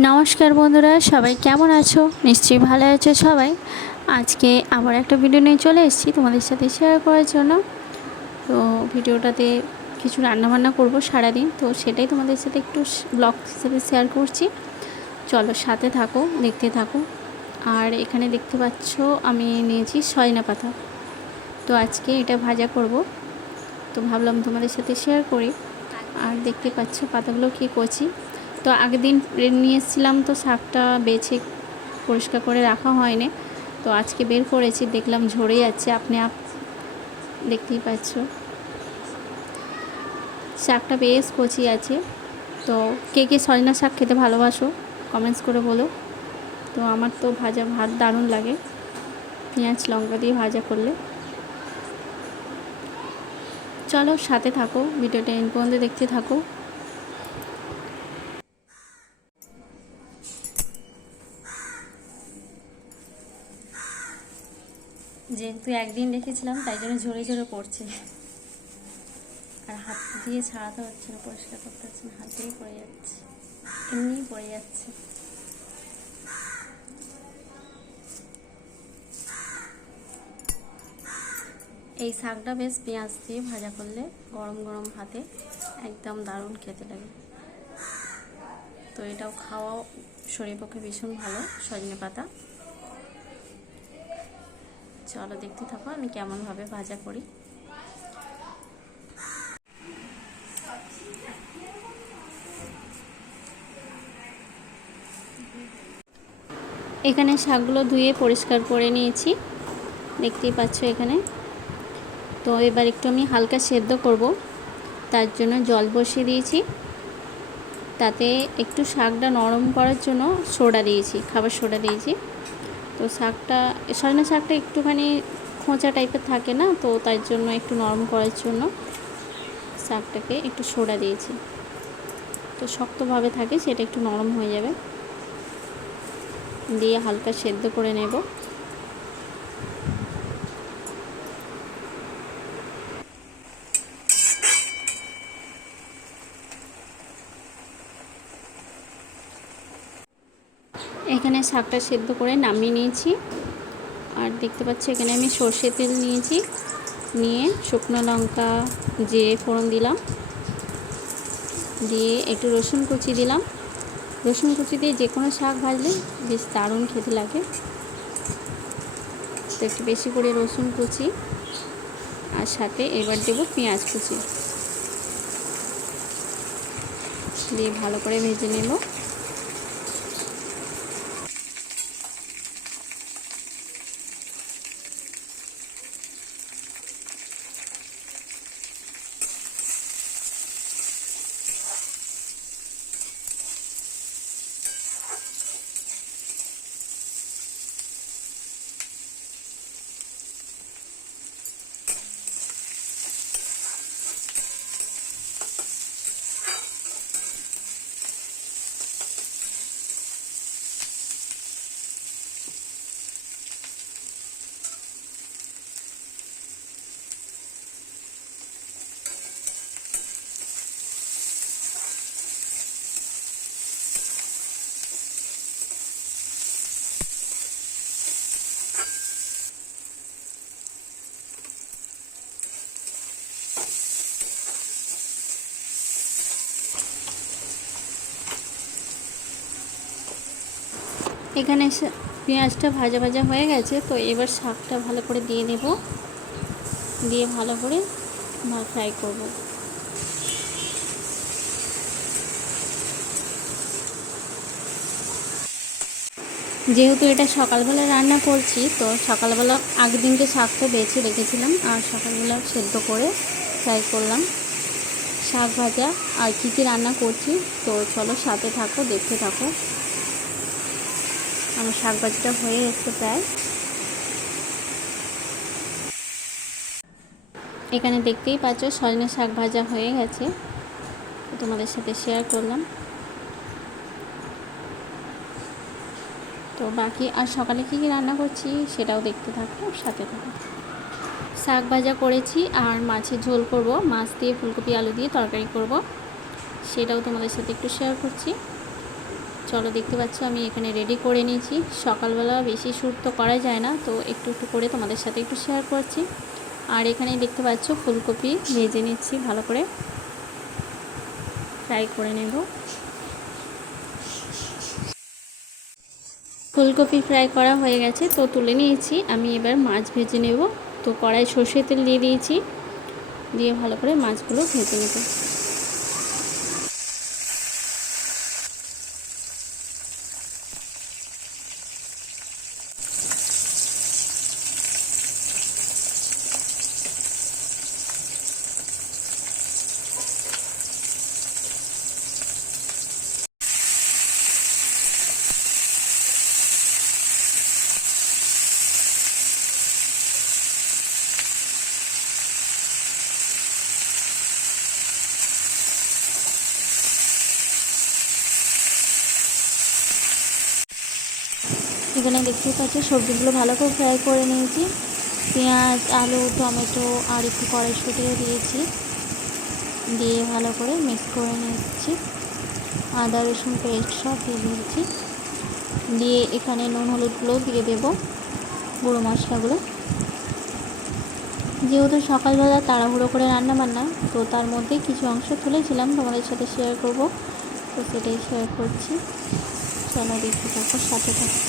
নমস্কার বন্ধুরা, সবাই কেমন আছো? নিশ্চয়ই ভালো আছো সবাই। আজকে আবার একটা ভিডিও নিয়ে চলে এসেছি তোমাদের সাথে শেয়ার করার জন্য। তো ভিডিওটাতে কিছু রান্নাবান্না করব সারাদিন, তো সেটাই তোমাদের সাথে একটু ব্লগ হিসেবে শেয়ার করছি। চলো সাথে থাকো, দেখতে থাকো। আর এখানে দেখতে পাচ্ছ আমি নিয়েছি সজনা পাতা। তো আজকে এটা ভাজা করব, তো ভাবলাম তোমাদের সাথে শেয়ার করি। আর দেখতে পাচ্ছ পাতাগুলো কি কচি। তো আগের দিন নিয়ে এসেছিলাম, তো শাকটা বেছে পরিষ্কার করে রাখা হয়নি। তো আজকে বের করেছি, দেখলাম ঝরে যাচ্ছে আপনি দেখতেই পাচ্ছ। শাকটা বেশ কচি আছে। তো কে কে সজনা শাক খেতে ভালোবাসো কমেন্টস করে বলো। তো আমার তো ভাজা ভাত দারুণ লাগে, পেঁয়াজ লঙ্কা দিয়ে ভাজা করলে। চলো সাথে থাকো, ভিডিওটা এন্ড পর্যন্ত দেখতে থাকো। যেহেতু একদিন রেখেছিলাম তাই জন্য ঝরে ঝরে পড়ছে, আর হাত দিয়ে ছাড়াতে হচ্ছে না, পরিষ্কার করতে হচ্ছে না, হাত দিয়েই পড়ে যাচ্ছে, এমনিই পড়ে যাচ্ছে। এই শাকটা বেশ পেঁয়াজ দিয়ে ভাজা করলে গরম গরম ভাতে একদম দারুণ খেতে লাগে। তো এটাও খাওয়াও শরীরের পক্ষে ভীষণ ভালো, সজনে পাতা। চলো দেখতে থাকো আমি কেমনভাবে ভাজা করি। এখানে শাকগুলো ধুয়ে পরিষ্কার করে নিয়েছি, দেখতেই পাচ্ছ এখানে। তো এবার একটু আমি হালকা সেদ্ধ করব, তার জন্য জল বসিয়ে দিয়েছি। তাতে একটু শাকটা নরম করার জন্য সোডা দিয়েছি, খাবার সোডা দিয়েছি। তো শাকটা, সজনা শাকটা একটুখানি খোঁচা টাইপের থাকে না, তো তার জন্য একটু নরম করার জন্য শাকটাকে একটু সোডা দিয়েছি। তো শক্তভাবে থাকে, সেটা একটু নরম হয়ে যাবে। দিয়ে হালকা সেদ্ধ করে নেব। এখানে শাকটা সেদ্ধ করে নামিয়ে নিয়েছি। আর দেখতে পাচ্ছি এখানে আমি সর্ষে তেল নিয়েছি, নিয়ে শুকনো লঙ্কা জিরে ফোড়ন দিলাম, দিয়ে একটু রসুন কুচি দিলাম। রসুন কুচি দিয়ে যে কোনো শাক ভাজলে বেশ দারুণ খেতে লাগে। তো একটু বেশি করে রসুন কুচি, আর সাথে এবার দেব পেঁয়াজ কুচি, দিয়ে ভালো করে ভেজে নেব। এখানে পেঁয়াজটা ভাজা ভাজা হয়ে গেছে। তো এবার শাকটা ভালো করে দিয়ে দেব, দিয়ে ভালো করে ফ্রাই করব। যেহেতু এটা সকালবেলা রান্না করছি, তো সকালবেলা আগের দিনকে শাকটা বেছে রেখেছিলাম, আর সকালবেলা সেদ্ধ করে ফ্রাই করলাম শাক ভাজা। আর কী কী রান্না করছি তো চলো সাথে থাকো, দেখতে থাকো। আমার শাক ভাজাটা হয়ে এসছে প্রায়। এখানে দেখতেই পাচ্ছ সজনে শাক ভাজা হয়ে গেছে, তোমাদের সাথে শেয়ার করলাম। তো বাকি আর সকালে কী কী রান্না করছি সেটাও দেখতে থাকো, সাথে থাকো। শাক ভাজা করেছি, আর মাছের ঝোল করব, মাছ দিয়ে ফুলকপি আলু দিয়ে তরকারি করব, সেটাও তোমাদের সাথে একটু শেয়ার করছি। চলো, দেখতে পাচ্ছ আমি এখানে রেডি করে নিয়েছি। সকালবেলা বেশি শ্যুট তো করা যায় না, তো একটু একটু করে তোমাদের সাথে একটু শেয়ার করছি। আর এখানেই দেখতে পাচ্ছ ফুলকপি ভেজে নিচ্ছি, ভালো করে ফ্রাই করে নেব। ফুলকপি ফ্রাই করা হয়ে গেছে, তো তুলে নিয়েছি। আমি এবার মাছ ভেজে নেব। তো কড়াই সর্ষের তেল দিয়ে দিয়েছি, দিয়ে ভালো করে মাছগুলো ভেজে নেব। এখানে দেখতেই পাচ্ছি সবজিগুলো ভালো করে ফ্রাই করে নিয়েছি। পেঁয়াজ, আলু, টমেটো আর একটু কড়াইশুঁটিও দিয়েছি, দিয়ে ভালো করে মিক্স করে নিচ্ছি। আদা রসুন পেস্ট সব দিয়ে দিয়েছি, দিয়ে এখানে নুন হলুদগুলোও দিয়ে দেবো, গুঁড়ো মশলাগুলো। যেহেতু সকালবেলা তাড়াহুড়ো করে রান্না বান্না, তো তার মধ্যে কিছু অংশ তুলেছিলাম তোমাদের সাথে শেয়ার করব, তো সেটাই শেয়ার করছি। চলো দেখতে থাকো, সাথে থাকো।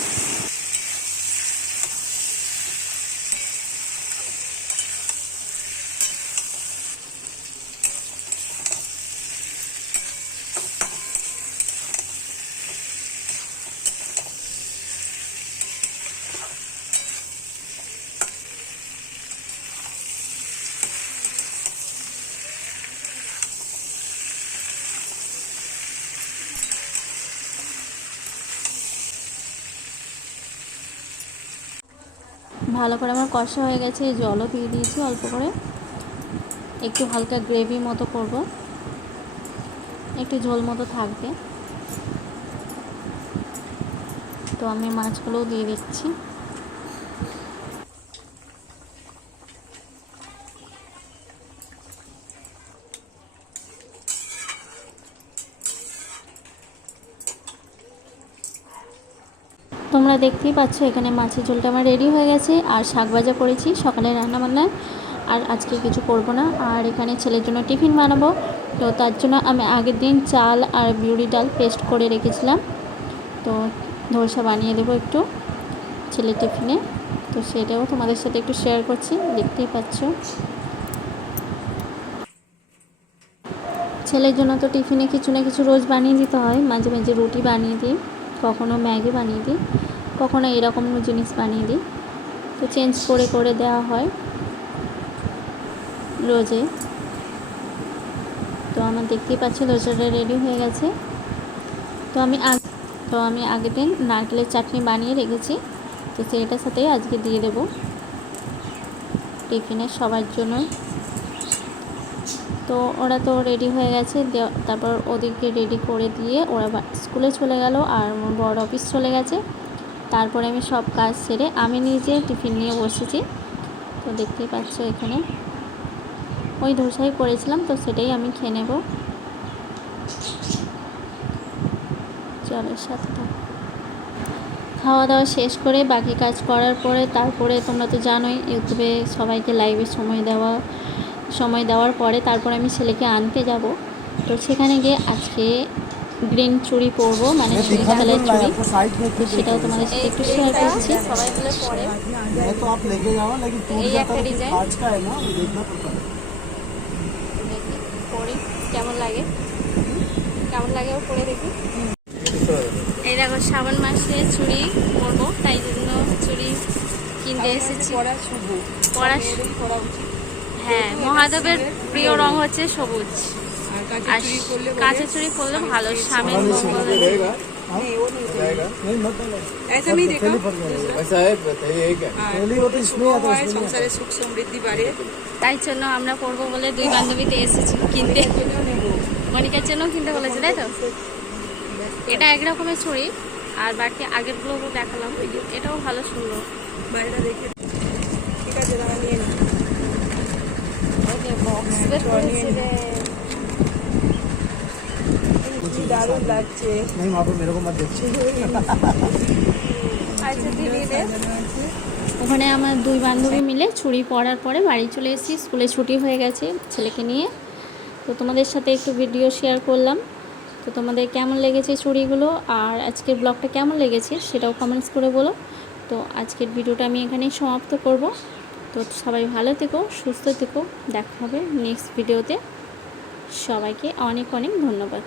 ভালো করে আমার কষা হয়ে গেছে, জলও দিয়ে দিয়েছি অল্প করে, একটু হালকা গ্রেভি মতো করব, একটু ঝোল মতো থাকবে। তো আমি মাছগুলোও দিয়ে দিচ্ছি। তোমরা দেখতেই পাচ্ছ এখানে মাছের ঝোলটা আমার রেডি হয়ে গেছে, আর শাক ভাজা করেছি সকালে রান্নাবান্নায়, আর আজকে কিছু করব না। আর এখানে ছেলের জন্য টিফিন বানাবো, তো তার জন্য আমি আগের দিন চাল আর বিউলি ডাল পেস্ট করে রেখেছিলাম, তো ধোসা বানিয়ে দেবো একটু ছেলের টিফিনে, তো সেটাও তোমাদের সাথে একটু শেয়ার করছি। দেখতেই পাচ্ছ ছেলের জন্য তো টিফিনে কিছু না কিছু রোজ বানিয়ে দিতে হয়। মাঝে মাঝে রুটি বানিয়ে দিই, কখনো ম্যাগি বানিয়ে দিই, কখনো এরকম জিনিস বানিয়ে দিই, তো চেঞ্জ করে করে দেওয়া হয় রোজে। তো আমার দেখতেই পাচ্ছি দোসাটা রেডি হয়ে গেছে। তো আমি আগের দিন নারকেলের চাটনি বানিয়ে রেখেছি, তো সেইটার সাথেই আজকে দিয়ে দেব টিফিনে সবার জন্য। তো ওরা তো রেডি হয়ে গেছে, তারপর ওদেরকে রেডি করে দিয়ে ওরা স্কুলে চলে গেল, আর আমার বড় অফিস চলে গেছে। তারপরে আমি সব কাজ সেরে আমি নিজে টিফিন নিয়ে বসেছি। তো দেখতেই পাচ্ছ এখানে ওই ধোসাই করেছিলাম, তো সেটাই আমি খেয়ে নেব। চলো সাথে থাকো। খাওয়া দাওয়া শেষ করে বাকি কাজ করার পরে তারপরে তোমরা তো জানোই ইউটিউবে সবাইকে লাইভে সময় দেওয়ার পরে তারপর আমি ছেলেকে আনতে যাব। তো সেখানে গিয়ে আজকে গ্রিন চুড়ি পরবো, মানে চুড়ি, তো সেটাও তোমাদের সাথে একটু শেয়ার করছি। সবাই মিলে পরে এই একটা ডিজাইন পরি, কেমন লাগে ও পরে দেখি। এই দেখো শ্রাবণ মাসে চুড়ি পরবো, তাই জন্য চুড়ি কিনতে এসেছি। হ্যাঁ, মহাদেবের প্রিয় রং হচ্ছে সবুজ, আর কাঁচা চুড়ি করলে ভালো, স্বামীর মঙ্গল। তাই জন্য আমরা করবো বলে দুই বান্ধবীতে এসেছি কিনতে। মনিকার জন্য কিনতে বলেছে, তাই তো? এটা একরকমের চুড়ি, আর বাকি আগেরগুলো দেখালাম, এটাও ভালো সুন্দর। বাইরেটা দেখে ঠিক আছে, দাঁড়া নিয়ে নি। বক্স বের করেছে রে। দারুণ লাগছে। नहीं वहाँ पे मेरे को मत देखो। আচ্ছা দিদি রে, ওখানে আমার দুই বান্ধবী মিলে চুড়ি পরার পরে বাড়ি চলে এসেছি, স্কুলে ছুটি হয়ে গেছে ছেলেকে নিয়ে। তো তোমাদের সাথে একটু ভিডিও শেয়ার করলাম। তো তোমাদের কেমন লেগেছে চুড়িগুলো আর আজকের ব্লগটা কেমন লেগেছে সেটাও কমেন্টস করে বলো। তো আজকের ভিডিওটা আমি এখানেই সমাপ্ত করব। তো সবাই ভালো থেকো, সুস্থ থেকো, দেখা হবে নেক্সট ভিডিওতে। সবাইকে অনেক অনেক ধন্যবাদ।